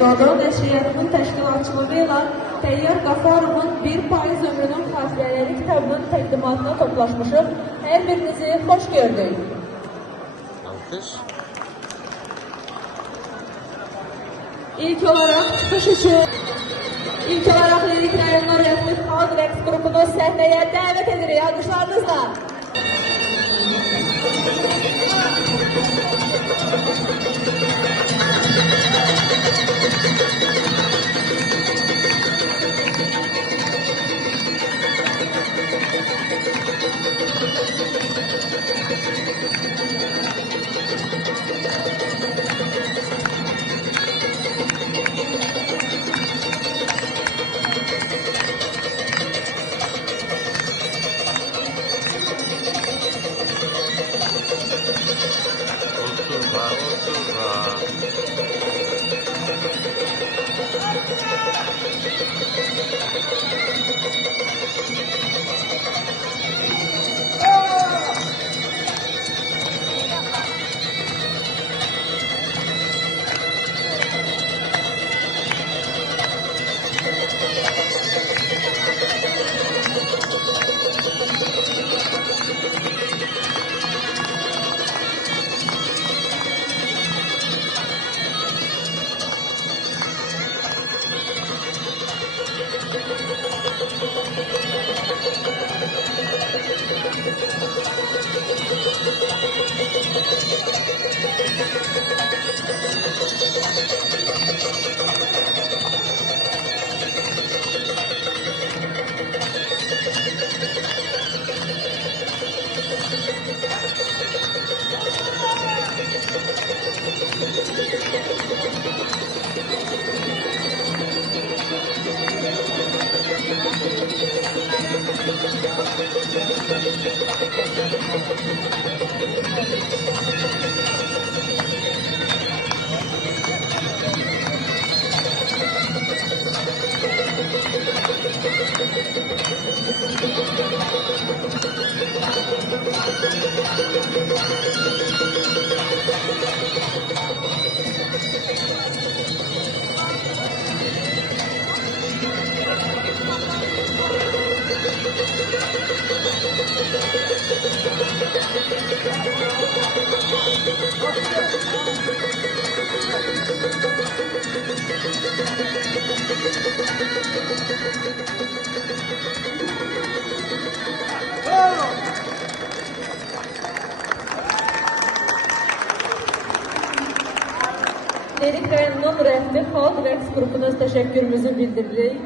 Dodo nəşriyyatının təşkilatçılığı ilə Təyyar Qafarovun 1% ömrünün xatirələri kitabının təqdimatına toplaşmışıq. Hər birinizi xoş gördük. Alkış. İlk olarak çıkış için Lirik Rayonlar Rəhmət Xalq Rəqs qrupunu səhnəyə dəvət edirik. Alqışlarınızla. Lirik Rayonlar Rəhmət Xalq Rəqs qrupuna təşəkkürümüzü bildiririk.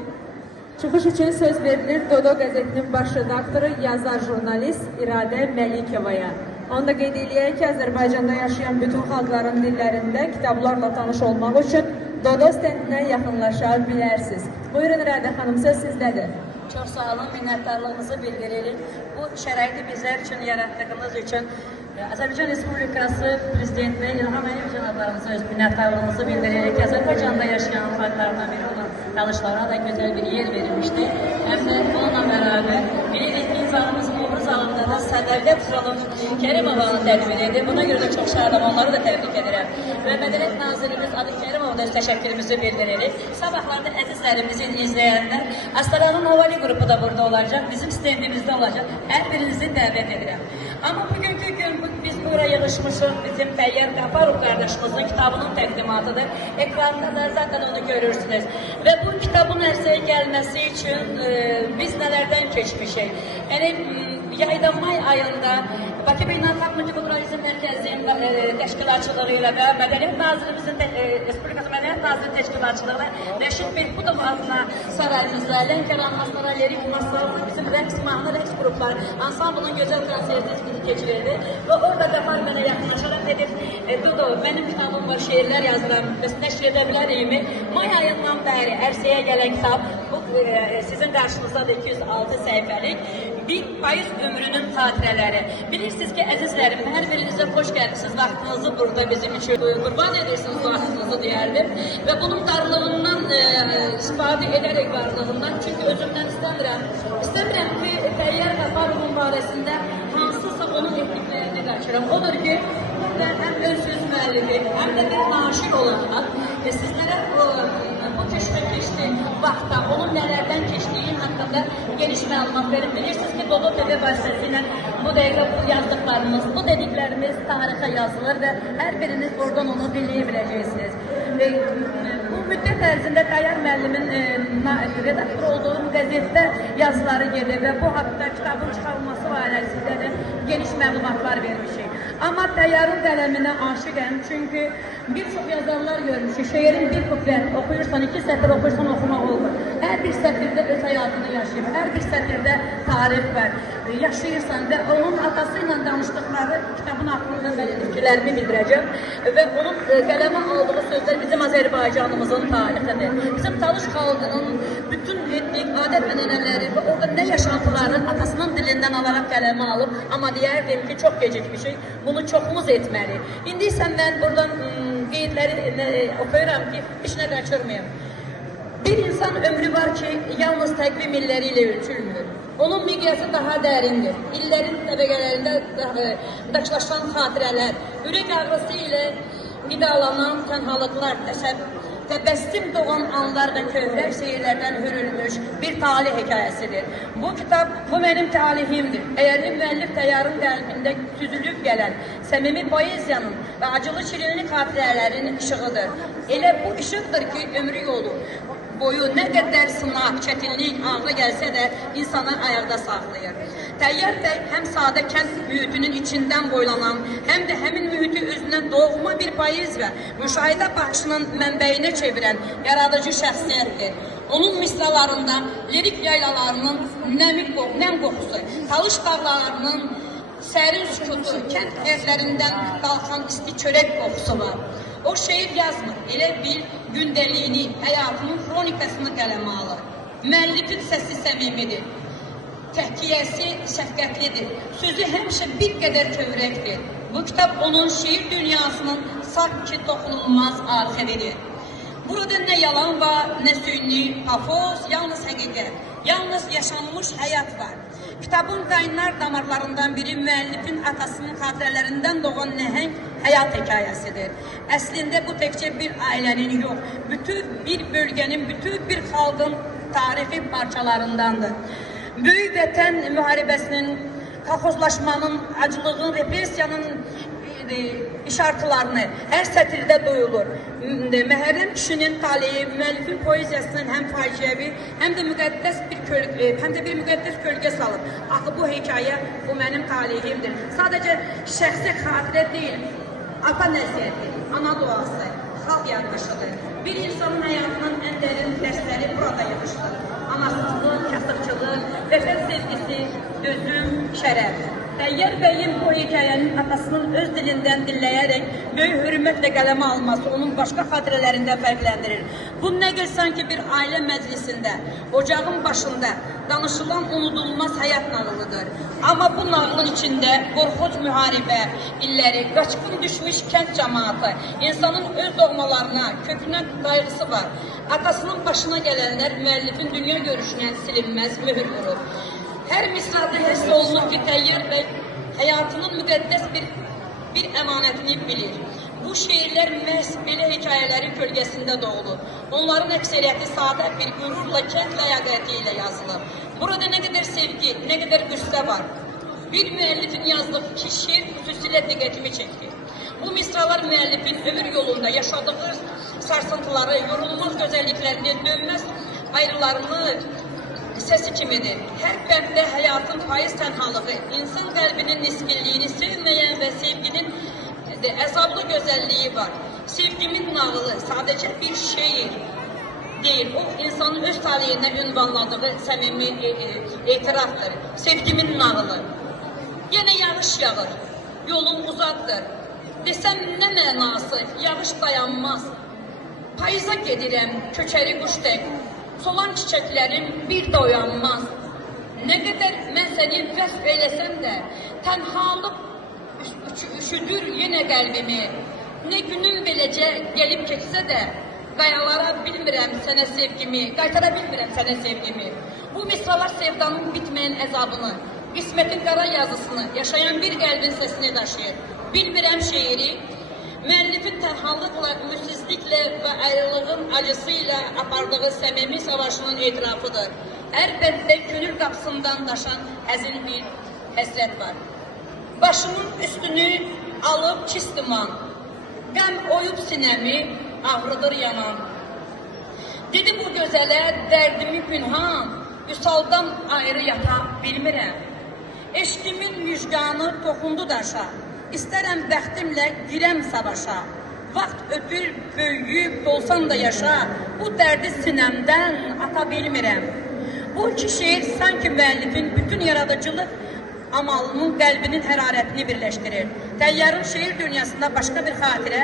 Çıxış için söz verilir Dodo qəzetinin baş redaktoru, yazar, jurnalist İradə Məlikovaya. Onu da qeyd eləyək ki, Azərbaycanda yaşayan bütün xalqların dillərində kitablarla tanış olmaq üçün Dodo stendinə yaxınlaşa bilərsiniz. Buyurun İradə xanım, söz sizdədir. Çox sağ olun, minnətdarlığımızı bildiririk. Bu şəraiti bizlər üçün yaratdığınız üçün Azərbaycan Respublikası Prezidentinə İlham Əliyev cənablarımıza öz minnətdarlığımızı bildiririk. Azərbaycanda yaşayan xalqlardan biri olan Talışlara da gözəl bir yer verilmişdi. Həm də onunla bərabər bilirik ki, insanımızın obraz alında da Sədəqət xanım Kərimovanı tədbir edir. Buna görə də çox şadam, onları da təbrik edirəm. Və Mədəniyyət Nazirimiz Adı Kərimovda öz təşəkkürümüzü bildiririk. Sabahlarda əzizlərimizin izləyənlər, Astaranın Havali qrupu da burada olacaq, bizim stendimizdə olacaq. Hər birinizi dəvət edirəm. Amma bugünkü gün biz buraya yığışmışıq, bizim Təyyar Qafarov qardaşımızın kitabının təqdimatıdır. Ekranda da zaten onu görürsünüz. Və bu kitabın ərsəyə gəlməsi üçün biz nələrdən keçmişik? Yəni, yayda may ayında Bakı Beynəlxalq Multikulturalizm Mərkəzinin təşkilatçılığı ilə və Mədəniyyət Nazirimizin, Respublikası Mədəniyyət Nazirinin təşkilatçılığı ilə Rəşid Behbudov adına sarayımızda, Lənkəran Masara, Lirik Masara, bizim rəqs mahnı rəqs qrupları, ansamblının gözəl konsertini keçirirdi və orada Qafar mənə yaxınlaşaraq dedim, Dodo, mənim kitabım var, şeirlər yazıram, nəşr edə bilərimi? May ayından bəri ərsəyə gələn kitab, bu sizin qarşınızda da 206 səhifəlik, 1% ömrünün xatirələri. Bilirsiniz ki, əzizlərim, hər birinizə xoş gəlmişsiniz, vaxtınızı burada bizim üçün qurban edirsiniz vaxtınızı deyərdim. Və bunun darlığından istifadə edərək varlığından, çünki özümdən istəmirəm ki, Təyyar Qafarovun barəsində hansısa onun etdiklərini qaçıram. Odur ki, burada həm ön söz müəllifi, müəllifi, həm də bir naşir olaraq sizlərə bu keşfə vaxtda onun nələrdən keçdiyi haqqında geniş məlumat verin. Bilirsiniz ki, Dodo TV vasitəsilə bu dəqiqə bu yazdıqlarımız, bu dediklərimiz tarixə yazılır və hər biriniz oradan onu dinləyə biləcəksiniz. Bu müddət ərzində Təyyar müəllimin redaktör olduğu qəzetdə yazıları gedir və bu haqda kitabın çıxarılması barəsində də geniş məlumatlar vermişik. Amma Təyyarın qələminə aşiqəm, çünki bir çox yazarlar görmüşük. Şeirin bir kuplət oxuyursan, 2 sətir oxuyursan oxumaq olmur. Hər bir sətirdə öz həyatını yaşayır, hər bir sətirdə tarix var. Yaşayırsan və onun atası ilə danışdıqları kitabın haqqında mən fikirlərimi bildirəcəm və onun qələmə aldığı sözlər bizim Azərbaycanımızın tarixidir. Bizim Talış xalqının bütün etnik, adət-ənənələri və orada nə yaşantıları atasının dilindən alaraq qələmə alıb, amma deyərdim ki, çox gecikmişik, bunu çoxumuz etməli. İndi isə mən buradan qeydləri oxuyuram ki, heç nə qaçırmayım. Bir insan ömrü var ki, yalnız təqvim illəri ilə ölçülmür. Onun miqyası daha dərindir. İllərin təbəqələrində daşlaşan xatirələr, ürək ağrısı ilə qidalanan tənhalıqlar, təbəssüm doğan anlar və kövrək şeirlərdən hürülmüş bir talih hekayəsidir. Bu kitab, bu mənim talihimdir. Əyərli müəllif Təyyarın qəlbində süzülüb gələn, səmimi poeziyanın və acılı şirinlik xatirələrin işığıdır. Elə bu işıqdır ki, ömrü yolu boyu nə qədər sınaq, çətinlik, ağrı gəlsə də insanı ayaqda saxlayır. Təyyar bəy həm sadə kənd mühitinin içindən boylanan, həm də həmin mühiti özündən doğma bir poez və müşahidə baxışının mənbəyinə çevirən yaradıcı şəxsiyyətdir. Onun misralarında lirik yaylalarının nəm qoxusu, Talış dağlarının sərin sükutu, kənd həyətlərindən qalxan isti çörək qoxusu var. O şeir yazmır, elə bir gündəliyini, həyatının kronikasını qələmə alır. Müəllifin səsi səmimidir, təhkiyəsi şəfqətlidir, sözü həmişə bir qədər kövrəkdir. Bu kitab onun şeir dünyasının sanki toxunulmaz arxividir. Burada nə yalan var, nə süni, pafoz, yalnız həqiqət, yalnız yaşanmış həyat var. Kitabın qaynar damarlarından biri müəllifin atasının xatirələrindən doğan nəhəng həyat hekayəsidir. Əslində bu təkcə bir ailənin yox, bütün bir bölgənin, bütün bir xalqın tarixi parçalarındandır. Böyük vətən müharibəsinin, kolxozlaşmanın, acılığın, repressiyanın işartılarını hər sətirdə duyulur. Məhərrəm kişinin taleyi müəllifin poeziyasının həm faciəvi, həm də müqəddəs kölgə salır. Axı bu hekayə, bu mənim taleyimdir. Sadəcə şəxsi xatirə deyil, ata nəziyyəti, ana duası, xalq yaddaşıdır. Bir insanın həyatının ən dərin dərsləri burada yığışdır. Anasızlıq, kasıqçılıq, vətən sevgisi, dözüm, şərəf. Təyyar bəyin bu hekayənin atasının öz dilindən dinləyərək böyük hürmətlə qələmə alması onun başqa xatirələrində fərqləndirir. Bu nə qədər sanki bir ailə məclisində, ocağın başında danışılan unudulmaz həyat nağılıdır. Amma bu nağılın içində qorxunc müharibə illəri, qaçqın düşmüş kənd cəmaatı, insanın öz doğmalarına, kökünə qayğısı var. Atasının başına gələnlər müəllifin dünya görüşünə silinməz mühür vurur. Hər misrada hiss olunur ki, Təyyar bəy həyatının müqəddəs bir əmanətini bilir. Bu şeirlər məhz belə hekayələrin kölgəsində doğulur. Onların əksəriyyəti sadə bir qürurla, kənd ləyaqəti ilə yazılır. Burada nə qədər sevgi, nə qədər qüssə var. Bir müəllifin yazdığı iki şeir xüsusilə diqqətimi çəkdi. Bu misralar müəllifin ömür yolunda yaşadığı sarsıntıları, yorulmaz gözəlliklərini, dönməz ayrılarını səsi kimidir. Hər bənddə həyatın payız tənhalığı, insan qəlbinin nisbilliyini, sevməyən və sevginin əzablı gözəlliyi var. Sevgimin nağılı sadəcə bir şeir deyil, o insanın öz taleyinə ünvanladığı səmimi etirafdır. Sevgimin nağılı. Yenə yağış yağır, yolum uzaqdır. Desəm nə mənası, yağış dayanmaz. Payıza gedirəm, köçəri quş tək. Solan çiçəklərim bir də oyanmaz. Nə qədər mən səni vəsf eləsəm də, tənhalıq üşüdür yenə qəlbimi. Nə günüm beləcə gəlib keçsə də, qaytara bilmirəm sənə sevgimi. Bu misralar sevdanın bitməyən əzabını, qismətin qara yazısını, yaşayan bir qəlbin səsini daşıyır. Bilmirəm şeiri, Müəllifin tənhalıqla, ümidsizliklə və ayrılığın acısı ilə apardığı səmimi savaşının etirafıdır. Hər bənddə könül qapısından daşan həzin bir həsrət var. Başımın üstünü alıb çistiman, qəm oyub sinəmi, ağrıdır yanan. Dedi bu gözələ dərdimi pünhan, Vüsaldan ayrı yata bilmirəm. Eşqimin müjganı toxundu daşa, İstərəm bəxtimlə girəm savaşa. Vaxt ötür, böyüyüb, dolsam da yaşa, bu dərdi sinəmdən ata bilmirəm. Bu iki şeir sanki müəllifin bütün yaradıcılıq amalının qəlbinin hərarətini birləşdirir. Təyyarın şeir dünyasında başqa bir xatirə,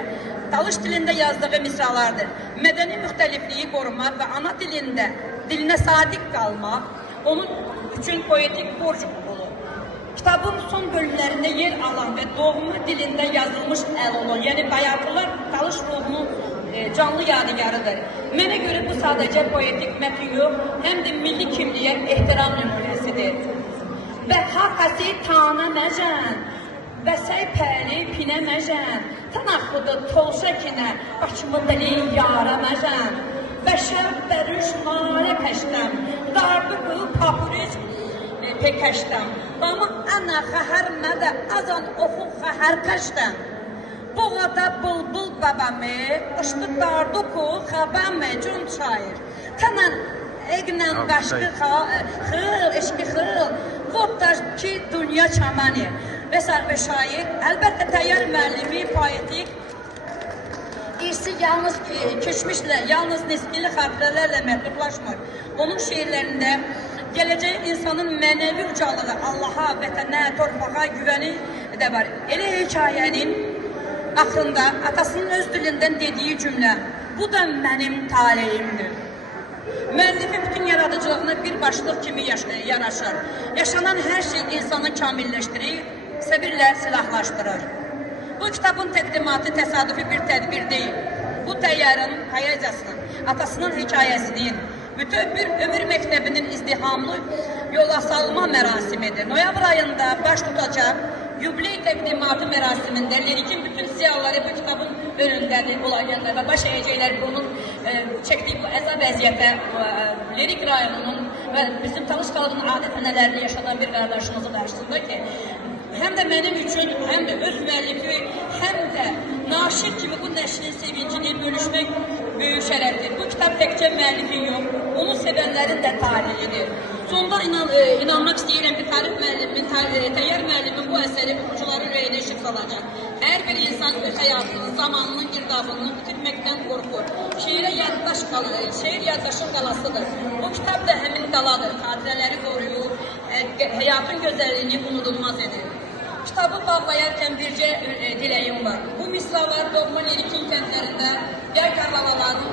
Talış dilində yazdığı misralardır. Mədəni müxtəlifliyi qorumaq və ana dilinə sadiq qalmaq onun üçün poetik borc olur. Kitabın son bölümlərində yer alan və doğma dilində yazılmış əlolu, yəni bayatılar Talış ruhunun canlı yadigarıdır. Mənə görə bu sadəcə poetik mətin yox, həm də milli kimliyə ehtiram nümunəsidir. Və hakası tanə məcən, və səy pəli pinə məcən, tən axıdı tolşəkinə, başımı dili yara məcən, və şəb bərüş malə kəştəm, dardı qıl papuriz pekəştəm, bama ənə xəhər mədə azan oxu xəhər kəştəm. Boğada bulbul babamı, ıştı dardı ku xəbəmə cün çayır, tənən egnən qaşqı xıl, eşqi xıl, voddaş ki dünya çamani. Və şair, əlbəttə təyyar müəllimi, poetik, irsi yalnız keçmişlə, yalnız nisbili xatirələrlə məhdudlaşmır. Onun şeirlərində gələcək insanın mənəvi ucalığı, Allaha, vətənə, torpağa güvəni də var. Elə hekayənin axırında atasının öz dilindən dediyi cümlə, bu da mənim taleyimdir. Müəllifin bütün yaradıcılığına bir başlıq kimi yaraşır. Yaşanan hər şey insanı kamilləşdirir, səbirlə silahlaşdırır. Bu kitabın təqdimatı təsadüfi bir tədbir deyil. Bu təyyarın poeziyasının, atasının hekayəsinin, bütün bir ömür məktəbinin izdihamlı yola salma mərasimidir. Noyabr ayında baş tutacaq yubiley təqdimatı mərasimində lirikin bütün siyahları bu kitabın önündədir, olacaqlar və baş əyəcəklər bunun çəkdiyi bu əzab əziyyətə lirik rayonunun və bizim Talış xalqının adət-ənənələrini yaşadan bir qardaşımızın qarşısında ki, həm də mənim üçün, həm də öz müəllifi, həm də naşir kimi bu nəşrin sevincini bölüşmək böyük şərəfdir. Bu kitab təkcə müəllifin yox, onu sevənlərin də tarihidir. Sonda inanmaq istəyirəm ki, tarix müəllimin, təyyar müəllimin bu əsəri oxucuların ürəyinə işıq salacaq. Hər bir insan öz həyatının, zamanının girdabını bitirməkdən qorxur. Şeir yaddaşın qalasıdır. Bu kitab da həmin qaladır, xatirələri qoruyur, həyatın gözəlliyini unudulmaz edir. Kitabı bağlayarkən bircə diləyim var. Bu misralar doğma lirikin kəndlərində yay tarlalaların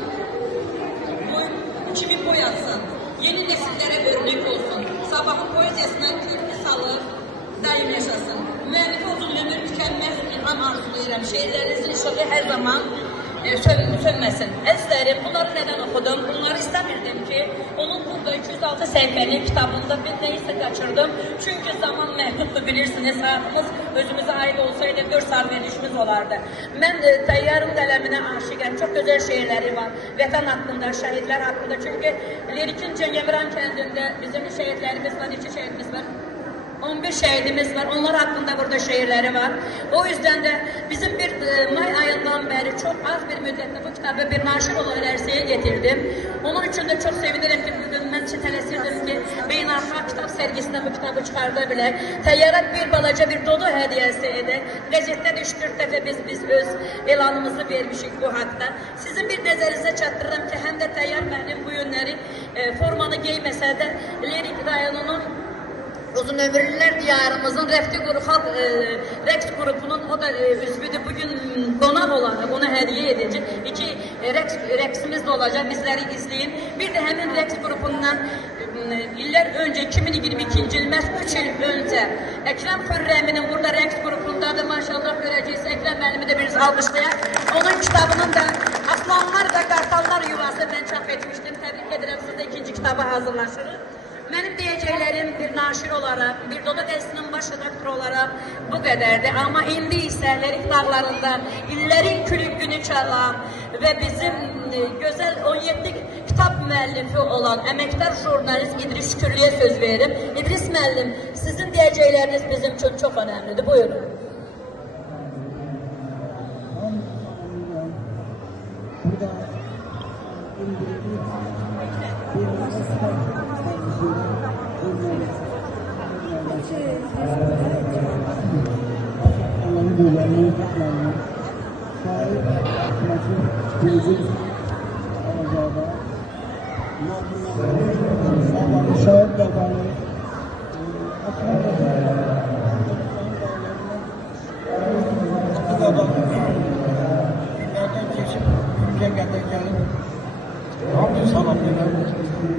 kimi boyatsın, yeni nesillərə örnek olsun, sabahın poeziyasından köprü salır, daim yaşasın. Müəllifi uzun ömür tükənməz ilham arzulayıram. Şeirlərinizin işığı hər zaman sönməsin. Əzizlərim, bunları nədən oxudum? Bunları istəmirdim ki, onun burada 206 səhifəli kitabında bir neysə qaçırdım. Çünki zaman məhduddur, bilirsiniz, saatımız özümüzə aid olsaydı 4 saat verişimiz olardı. Mən təyyarın qələminə aşiqəm, çox gözəl şeirləri var. Vətən haqqında, şəhidlər haqqında. Çünki Lirikin Cəngəmiran kəndində bizim şəhidlərimiz var, neçə şəhidimiz var? 11 şəhidimiz var, onlar haqqında burada şeirləri var. O yüzden də bizim bir may ayından bəri çox az bir müddətdə bu kitabı bir naşir olaraq ərsəyə getirdim. Onun üçün də çox sevinirəm ki, bugün mən tələsirdim ki, beynəlxalq kitab sərgisində bu kitabı çıxarda bilək. Təyyarət bir balaca bir dodo hədiyyəsi edək. Qəzetdə 3-4 dəfə biz öz elanımızı vermişik bu haqda. Sizin bir nəzərinizə çatdırıram ki, həm də təyyar mənim bu günləri formanı geyməsə də Lirik rayonunun Uzun ömürlülər diyarımızın rəqs qrupunun o da üzvüdür. Bugün qonaq olaraq ona hədiyyə edəcək. 2 rəqsimiz də olacaq, bizləri izləyin. Bir də həmin rəqs qrupundan illər öncə, 2022-ci il, məhz 3 il öncə Əkrəm Xürrəminin burada rəqs qrupundadır. Maşallah görəcəksiniz. Əkrəm müəllimi də biriniz alqışlayaq. Onun kitabının da Aslanlar və Qartallar Yuvası mən çap etmişdim. Təbrik edirəm, siz də 2-ci kitabı hazırlaşırıq. Mənim deyəcəklərim bir naşir olaraq, bir Dodo qəzetinin baş baş redaktor olaraq bu qədərdir. Amma indi isə Lerik dağlarında illərin külüngünü çalan və bizim gözəl 17 kitab müəllifi olan əməkdar jurnalist İdris Küllüyə söz verim. İdris müəllim, sizin deyəcəkləriniz bizim üçün çox önəmlidir. Buyurun.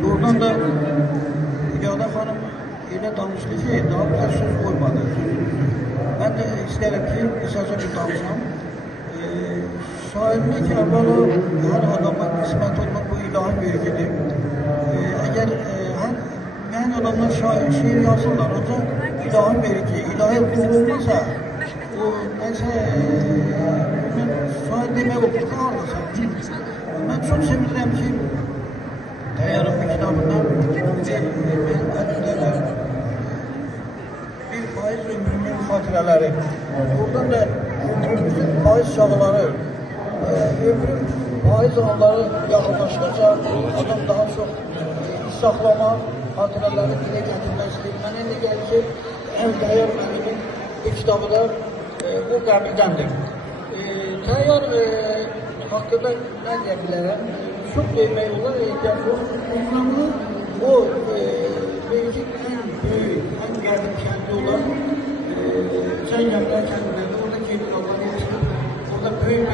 Oradan da İlyada xanım elə danışdı ki, daha bir söz qoymadı. Ben de istəyirəm ki, qısaca bir danışam. Şairlik əvvəla hər adama qismət olmaq bu ilahi vergidir. Əgər müəyyən adamlar şiir yazırlar, ancaq ilahi vergi, ilahi qul olmasa, o nəsə şair demək olur ki, haradasa. Mən çox sevinirəm ki, Təyyarın bir kitabından bir faiz ömrünün xatirələri. Buradan da ömrümüzün faiz çağları, ömrün faiz anları yaxınlaşdıqca adam daha çox saxlama, xatirələri dilə gətirmək istəyir. Mən indi gəlir ki, Təyyar müəllimin bu kitabı da bu qəbildəndir. Təyyar haqqında nə deyə bilərəm? Çok demək olar, ehtiyac yox. İnsanlı o Beycik en büyük, en qədim kəndi olan Cəngəmlər kəndindədir. Orada gelin Allah yetişdir. Orada böyük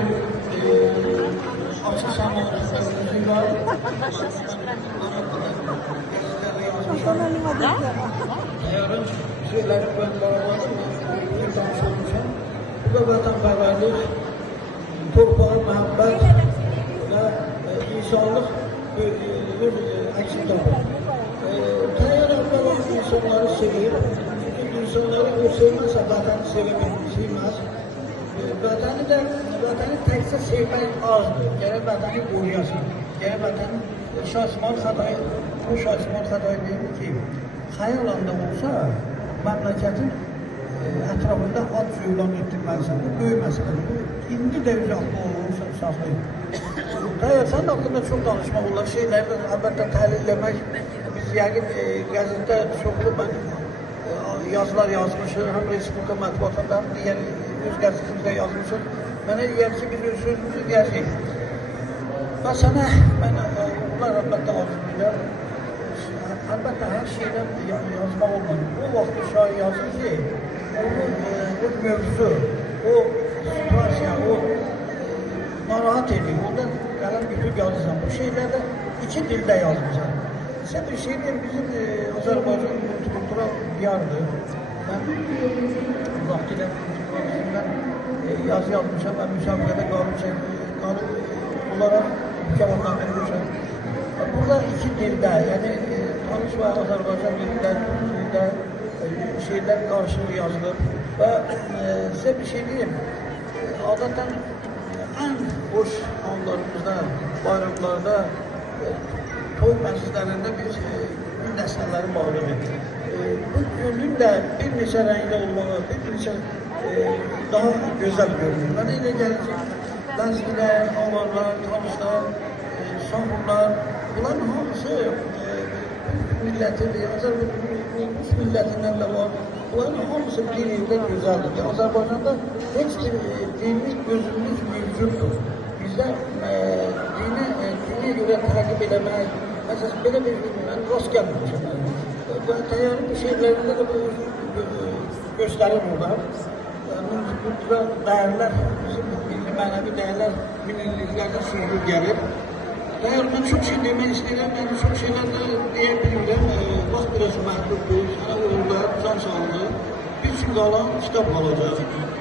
bir açıq səma müziği var. Təyyarın şeyləri ben bağladım. Bir tanış olmuşam. Bu da vətənpərvərlik, torpağa məhəbbət və insanlık bir əksi tapır. Təyyar əvvəla insanları sevir. Çünki insanları o sevməzsə vətəni sevməz. Vətəni təkcə sevmək azdır. Gərək vətəni qoruyasın. Gərək vətəni Şah İsmail Xətai deyir ki, xəyalanda olsa məmləkətin ətrafında ad cüylan etdirməlisən. Bu böyük məsələdir. İndi də üzaqlı olursa saxlayın. Təyyar, sən haqqında çox danışmaq olar. Şeyləri əlbəttə təhlil eləmək. Biz yəqin qəzetdə çoxlu mən yazılar yazmışıq. Həm Respublika mətbuatında, həm digər öz qəzetimizdə yazmışıq. Mənə deyər ki, biz öz sözümüzü deyəcəyik. Və sənə, mən bunlar əlbəttə arzulayırlar. Əlbəttə hər şeydən yazmaq olmadı. O vaxtı şair yazır ki, o mövzu, o situasiya, o narahat edir. Ondan qələm götürüb yazırsan. Bu şeylərdə iki dildə yazmışam. Sən bir şey deyir, bizim Azərbaycan multikultural diyardır. Mən vaxtilə yazı yazmışam, mən müsabiqədə qalıb olaraq cavablar vermişəm. Burada iki dildə, yəni Tanış və Azərbaycan dilində şeylər qarşılığı yazılır və sizə bir şey deyim, adətən ən boş anlarımızda, bayramlarda, toy məclislərində biz gün dəstələri bağlıdır. Bu günün də bir neçə rəngdə olmağı, bir neçə daha gözəl görünür. Mənə elə gəlir ki, ləzgilər, avarlar, tanışlar, sahurlar, bunların hamısı millətidir, Azərbaycan millətindən də var. Bunların hamısı bir yerdə gözəldir. Azərbaycanda heç bir dinimiz, gözümüz mövcuddur. Bizdə dini görə təqib eləmək, məsələn, belə bir mən rast gəlmişəm. Və Təyyarın bu şeylərində də göstərir burada. Multikultural dəyərlər, bizim milli mənəvi dəyərlər minilliklərdə sürdür gəlir. Təyyar, mən çox şey demək istəyirəm, mən çox şeylər də deyə bilmirəm. Vaxt biraz məhduddur, sənə uğurlar, can sağlığı. Bir üçün qalan kitab qalacaq.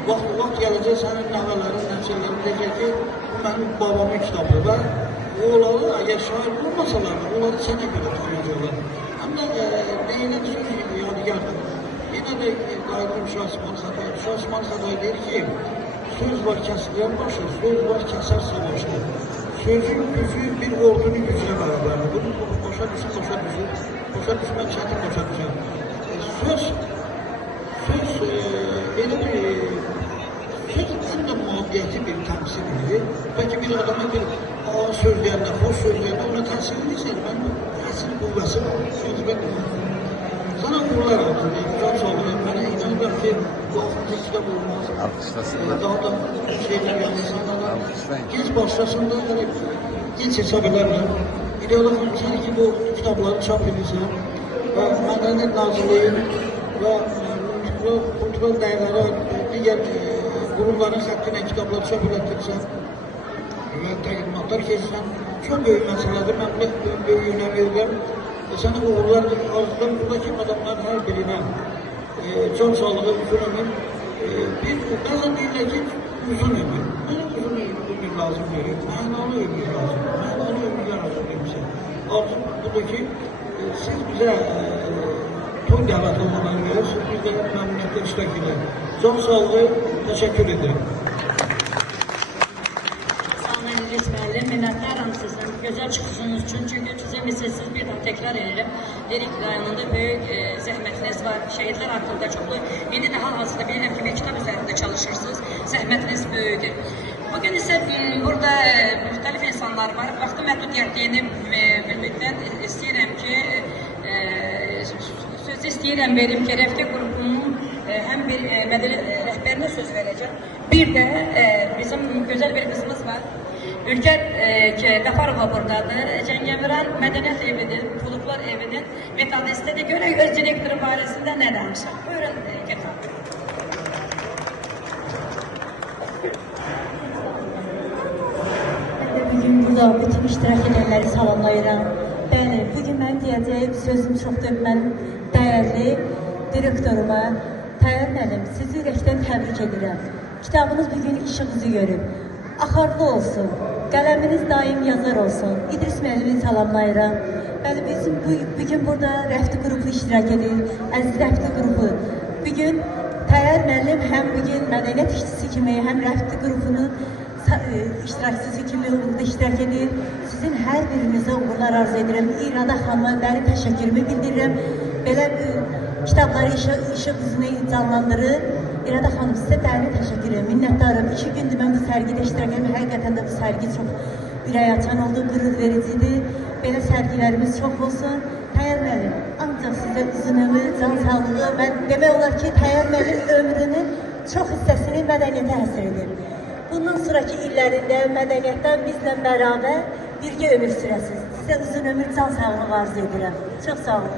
Vaxt gələcək sənin nəvələrin, nəticələrin deyəcək ki, bu mənim babamın kitabıdır və oğlalı, əgər şair olmasalar da, onları sənə görə tanıyacaqlar. Həm də deyilən söz yadigardır. Yenə də aydın Şahsman Xatay. Şahsman Xatay deyir ki, söz var kəsilən başı, söz var kəsərsə başı. Sözün gücü bir ordunun gücünə bərabərdir. Bunu başa düşün, başa düşmən çətin başa düşər. Söz elə bir söz ən də muhabbiyəti bir təmsilidir. Bəlkə bir adama bir söz deyəndə, xoş söz deyəndə ona təsir edirsə, mən təsir qüvvəsi var. Sözbət sana uğurlar altındayım. Can sağlayayım. Bana inanıyorum ki bu altında kitap olmaz. Alkışlasınlar. Daha da şeyler insanlar Alkışlayın. genç başlasında yani genç hesablarla İdeolog Hanım'ın ki bu kitapları çap edilse ve Mədəniyyət Nazirliği ve kontrol değerleri diğer kurumların hakkında kitapları çap edilse ve təqdimatlar keçsən çok büyük meseledir. Ben böyüyüne verirəm. Sana uğurlar arzudan buradaki adamlar her birine can sağlığı, uzun ömür. Bazen deyirlər ki, uzun ömür. Bana uzun ömür lazım değil. Mənalı ömür lazım. Mənalı ömür lazım demişsə. Artık buradaki siz bize toy dəvət olmadan göre siz bizde məmnuniyyətlə iştirak edin. Can sağlığı, teşekkür ederim. Müəllim, minnətdaram sizin gözəl çıxışınız üçün. Çünki sizin misilsiz bir daha təkrar edirəm. Derik rayonunda böyük zəhmətiniz var. Şəhidlər haqqında çoxlu. İndi də hal-hazırda bilirəm ki, bir kitab üzərində çalışırsınız. Zəhmətiniz böyükdür. Bugün isə burada müxtəlif insanlar var. Vaxtı məhdudiyyətliyini bilməkdən istəyirəm ki, sözü istəyirəm verim ki, Rəfqə qrupunun həm bir mədəni rəhbərinə söz verəcəm. Bir də bizim gözəl bir qızımız var. Ülker Qafarova buradadır. Cəngəmiran Mədəniyyət Evinin, Puluklar Evinin metodistidir. Görək öz direktoru barəsində nə danışır. Buyurun, Gəfar. Bugün burada bütün iştirak edənləri salamlayıram. Bəli, bugün mən deyəcəyim sözüm çoxdur. Mən dəyərli direktoruma, Tayyar müəllim, sizi ürəkdən təbrik edirəm. Kitabınız bugün işıq üzü görüb. Axarlı olsun, qələminiz daim yazar olsun. İdris müəllimi salamlayıram. Bəli, bizim bugün burada Rəfqə qrupu iştirak edir. Əziz Rəfqə qrupu. Bugün Tayyar müəllim həm bugün mədəniyyət işçisi kimi, həm Rəfqə qrupunun iştirakçısı kimi burada iştirak edir. Sizin hər birinizə uğurlar arzu edirəm. İrada xanıma mənim təşəkkürümü bildirirəm. Belə kitabları işıq üzünə canlandırır. İrada xanım, sizə dərin təşəkkür edirəm, minnətdarım. 2 gündür mən bu sərgidə iştirak edirəm. Həqiqətən də bu sərgi çox ürək açan oldu, qürur vericidir. Belə sərgilərimiz çox olsun. Tayyar müəllim, ancaq sizə uzun ömür, can sağlığı. Mən demək olar ki, Tayyar müəllim ömrünün çox hissəsini mədəniyyətə həsr edir. Bundan sonraki illərində mədəniyyətdən bizlə bərabər birgə ömür sürəsiniz. Sizə uzun ömür, can sağlığı arzu edirəm. Çox sağ olun.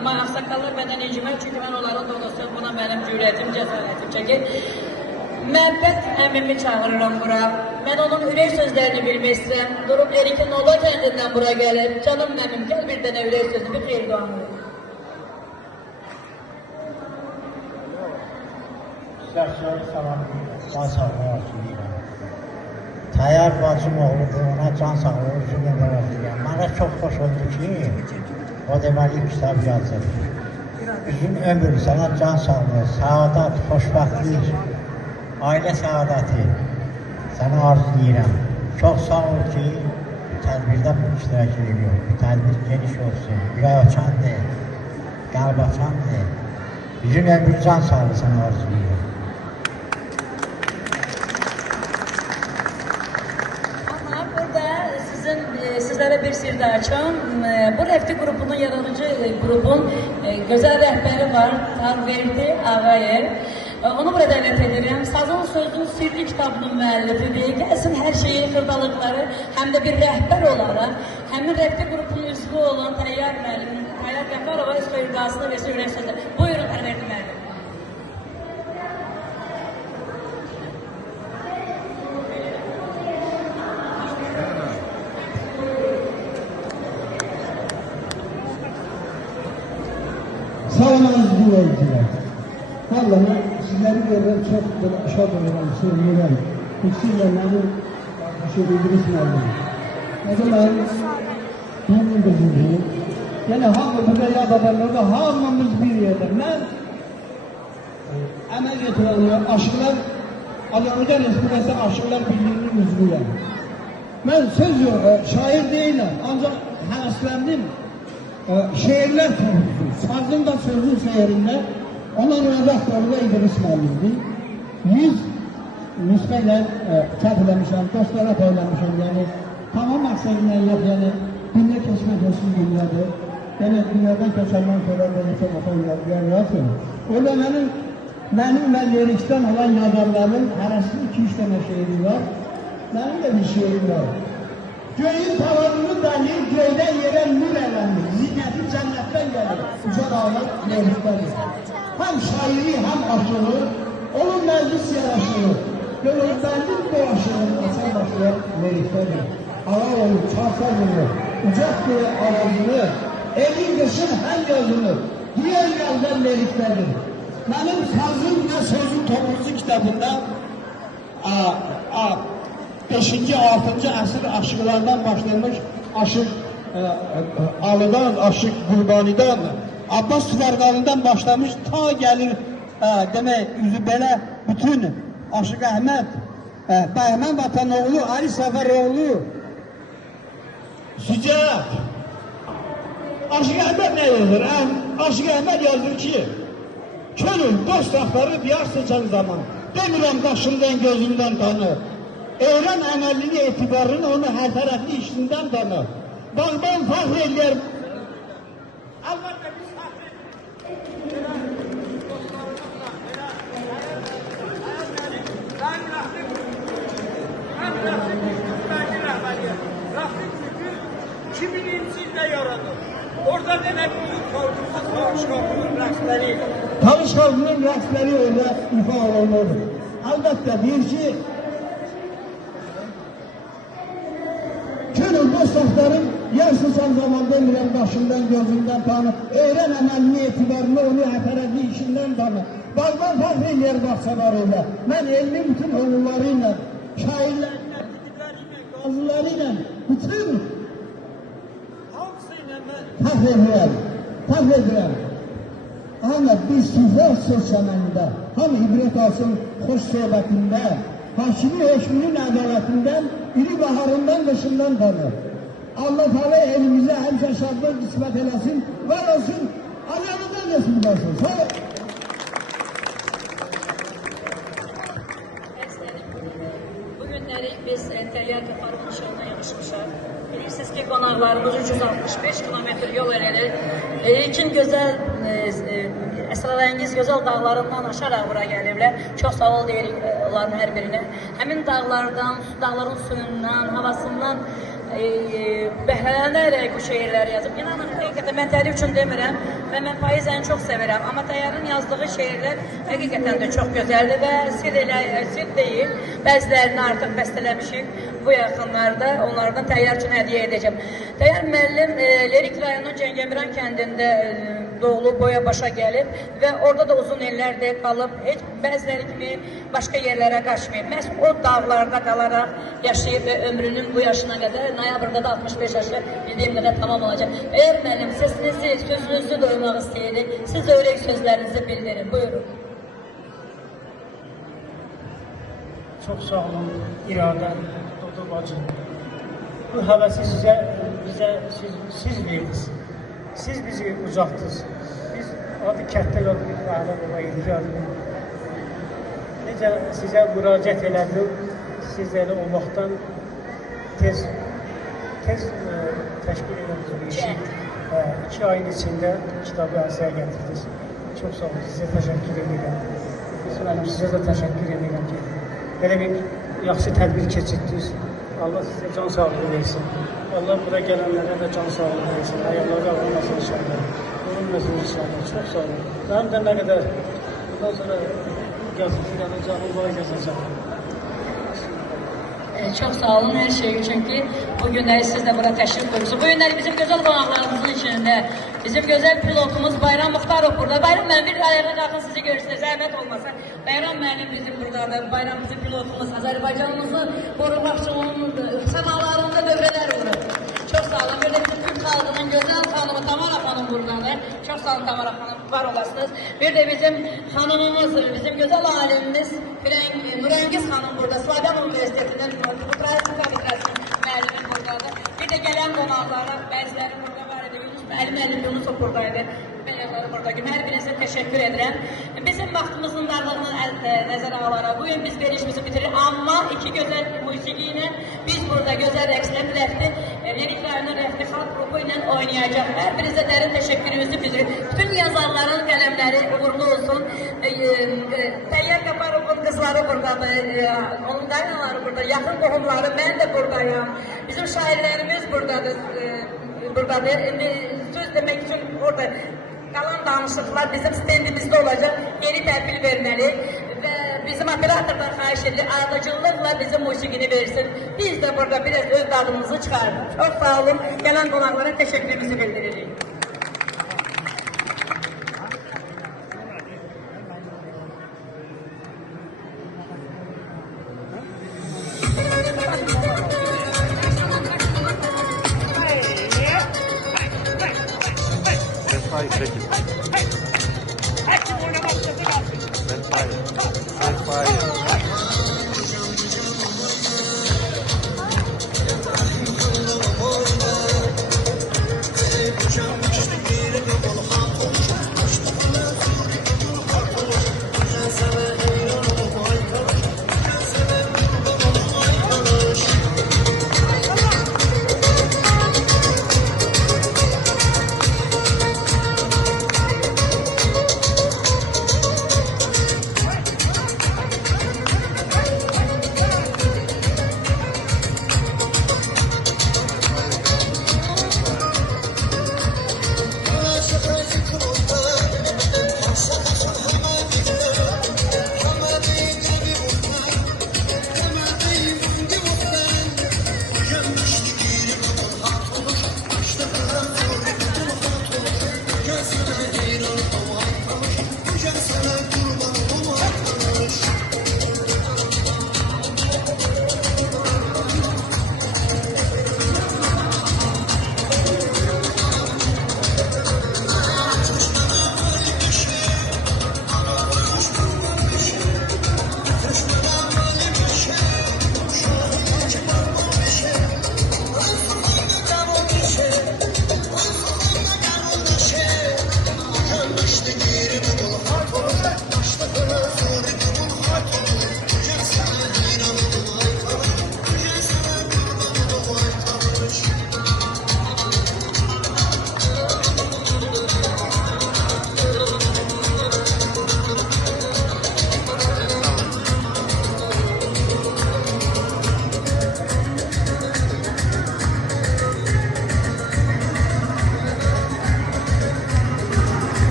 Amma ağsaqqallar məndən incimər, çünki mən onların donosu, buna mənim cürətim, cəsarətim çəkir. Məbbət əmimi çağırıram bura. Mən onun ürək sözlərini bilmək istəyirəm. Durub Erik'in Nola kəndindən bura gəlib. Canım mənim, gəl bir dənə ürək sözü, bir xeyir duanı. Sizlərə salam, can sağlığı arzu edirəm. Tayyar bacım oğludur, ona can sağlığı arzu edirəm. Mənə çox xoş oldu ki, o deməli kitab yazır. Uzun ömür, sana can sağlığı, saadat, xoşbəxtlik, ailə səadəti sənə arzu edirəm. Çox sağ ol ki, tədbirdə bu iştirak ediyor. Bu tədbir geniş olsun, ürək açandır, qəlb açandır. Uzun ömür, can sağlığı sənə arzu edirəm. Sizlərə bir sir də açım. Bu Rəfqə qrupunun yaradıcı qrupun gözəl rəhbəri var, Tanverdi Ağayev. Onu burada dəvət edirəm. Sazın Sözün Sirri kitabının müəllifidir. Gəlsin hər şeyi, xırdalıqları, həm də bir rəhbər olaraq, həmin Rəfqə qrupunun üzvü olan Tayyar müəllim, Tayyar Qəfarova öz xeyirqasını və ürək sözü. Buyurun, Tanverdi müəllim. Salam aziz dinləyicilər. Vallahi sizləri görürəm, çox şad oluram, sevinirəm. Xüsusilə mənim qardaşım İdris müəllim. Mənim qızımdır. Yani hamı burada yad adamlarda hamımız bir yerde. Ben əməl getirenler, aşıklar, Azərbaycan Respublikası Aşıklar Birliği'nin üzvüyəm. Ben söz yok, şair değilim. Ancak həvəsləndim. Şehirler topluluğu, sazın da sözün seyirinde, onun redaktoru da İdris müəllimdir. 100 nüsxəylə çap eləmişəm, dostlara paylamışam. Yani tamam məqsədindən yox, yani dünya keçmək olsun dünyadır. Yani dünyadan keçəndən sonra böyle çok oxuyurlar, yazın. Orada benim ve lirikten olan yazarlarımın arası 2-3 tane şehri var. Benim de bir şehrim var. Göğün tavanını delil, göyden yere nur elendir. Ziyneti cennetten gelir. Uca dağlar liriklerdir. Hem şairi hem aşığı, onun meclis yaraşığı. Gönüldendir bu aşığın açan başlayan liriklerdir. Ağa olur, çarpar olur. Ucak diye avazını, elin dışın hem yazını, diğer yazdan liriklerdir. Benim sazım ve sözüm topluluğu kitabında 5. 6. əsr aşıqlardan başlamış aşıq Alıdan, aşıq Qurbanidan, Abbas Süvərqanından başlamış ta gelir demək üzü belə bütün Aşıq Əhməd, Bəhmən Vatanoğlu, Ali Səfəroğlu, Sücət. Aşıq Əhməd ne yazır? Aşıq Əhməd yazır ki, könül dost axtarıb yar seçən zaman, demirəm qaşımdan gözümdən tanı, öğren əməlini, etibarını, onu hər tərəfli işindən tanı. Bağban fəxr eləyər. Əlbəttə biz fəxr edək. 2000-ci ildə yaradır. Orada demək büyük xalqımız Talış xalqının rəqsləri. Talış xalqının rəqsləri orada ifa olunur. Əlbəttə deyir ki, könül dostlarım yarsısan zaman demirəm başımdan gözümdən tanı, öğren əməlini, etibarını, onu həfərətli işindən tanı. Bağban fəxr eləyər baxsalarıyla, mən elmin bütün oğullarıyla, şairlərinlə, qazılarıyla, bütün fəxr edirəm, fəxr edirəm. Ahmet bir süfər söz səmənində, ham ibrət alsın xoş söhbətində, Hakimi hökmünün ədaletinden, iri baharından dışından tanır. Allah Teala elimize hemşe şadlık kısmet eylesin, var olsun, Azərbaycan Respublikası. Sağ ol. Bugünləri biz Təyyar Təfarımın şəhərində yığışmışıq. Bilirsiniz ki, qonaqlarımız 365 kilometr yol elədir. İlkin gözəl, əsrarəngiz gözəl dağlarından aşaraq bura gəlirlər. Çox sağ ol deyirik onların hər birinə. Həmin dağlardan, dağların suyundan, havasından bəhrələnərək bu şeirləri yazıb. İnanın, həqiqətən mən tərif üçün demirəm və mən poeziyəni çox sevirəm. Amma Təyyarın yazdığı şeirlər həqiqətən də çox gözəldir və sid deyil. Bəzilərini artıq bəstələmişik bu yaxınlarda. Onlardan Təyyar üçün hədiyyə edəcəm. Təyyar müəllim Lerik rayonunun Cəngəmiran kəndində doğulub, boya başa gəlib və orada da uzun illərdir qalıb. Heç bəziləri kimi başqa yerlərə qaçmayıb. Məhz o dağlarda qalaraq yaşayıb və ömrünün bu yaşına qədər, noyabrda da 65 yaşı bildiyim qədər tamam olacaq. Əgər müəllim sesinizi, sözünüzü duymaq istəyirdik, siz öyrək sözlərinizi bildirin. Buyurun. Çok sağ olun İradə, Dodo bacı. Bu həvəsi siz verdiniz. Siz bizi ucaqdınız. Biz adı kətdə qalıb bir fəhlə baba idik adı. Necə sizə müraciət elədim, siz elə o vaxtdan tez təşkil edildiniz bu işi. 2 ayın içində kitabı ərsəyə gətirdiniz. Çox sağ olun, sizə təşəkkür edirəm. Mənim sizə də təşəkkür edirəm ki, belə bir yaxşı tədbir keçirdiniz. Allah sizə can sağlığı versin. Allah bura gələnlərə də can sağlığı versin. Ayaqları qalmasın inşallah. Qorunmasın inşallah. Çox sağ olun. Mənim də nə qədər bundan sonra yazılacağım, var yazacağım. Çok sağ olun her şey için ki bu günleri siz de burada təşrif buyursunuz. Bu günleri bizim güzel qonaqlarımızın içinde bizim güzel pilotumuz Bayram Muxtarov burada. Bayram müəllim bir ayağa qalxın sizi görürsünüz. Zəhmət olmasa. Bayram müəllim bizim buradadır. Bayram bizim pilotumuz. Azərbaycanımızı qorumaq üçün onun səmalarında dövrələr vurur. Çok sağ olun. Bir de bizim Türk xalqının gözəl xanımı Tamara Çok sağ olun Tamara xanım, var olasınız. Bir de bizim hanımımız, bizim güzel alimimiz Nurəngiz xanım burada, Slavyan Üniversiteti'nin Ukrayna Kafedrası'nın müəllimi buradadır. Bir de gelen qonaqlara, bəziləri burada var idi, Yunus müəllim Yunusov buradaydı. Məyərləri buradakı hər birinizə təşəkkür edirəm. Bizim vaxtımızın darlığını nəzərə alaraq bugün biz verişimizi bitiririk. Amma iki gözəl musiqi ilə biz burada gözəl rəqslərin rəfti, Yenik rayonun rəfti xalq grupu ilə oynayacaq. Hər birinizə dərin təşəkkürümüzü bildiririk. Bütün yazarların qələmləri uğurlu olsun. Təyyar Qaparovun qızları buradadır, onun dayanaları burada, yaxın qohumları, mən də buradayım. Bizim şairlərimiz buradadır. Söz demək üçün orada qalan danışıqlar bizim stendimizdə olacaq, yeni təhvil verməli və bizim operatordan xahiş edilir, ardıcıllıqla bizim musiqini versin. Biz də burada biraz öz dadımızı çıxarırıq. Çox sağ olun, gələn qonaqlara təşəkkürümüzü bildiririk. Let's fire.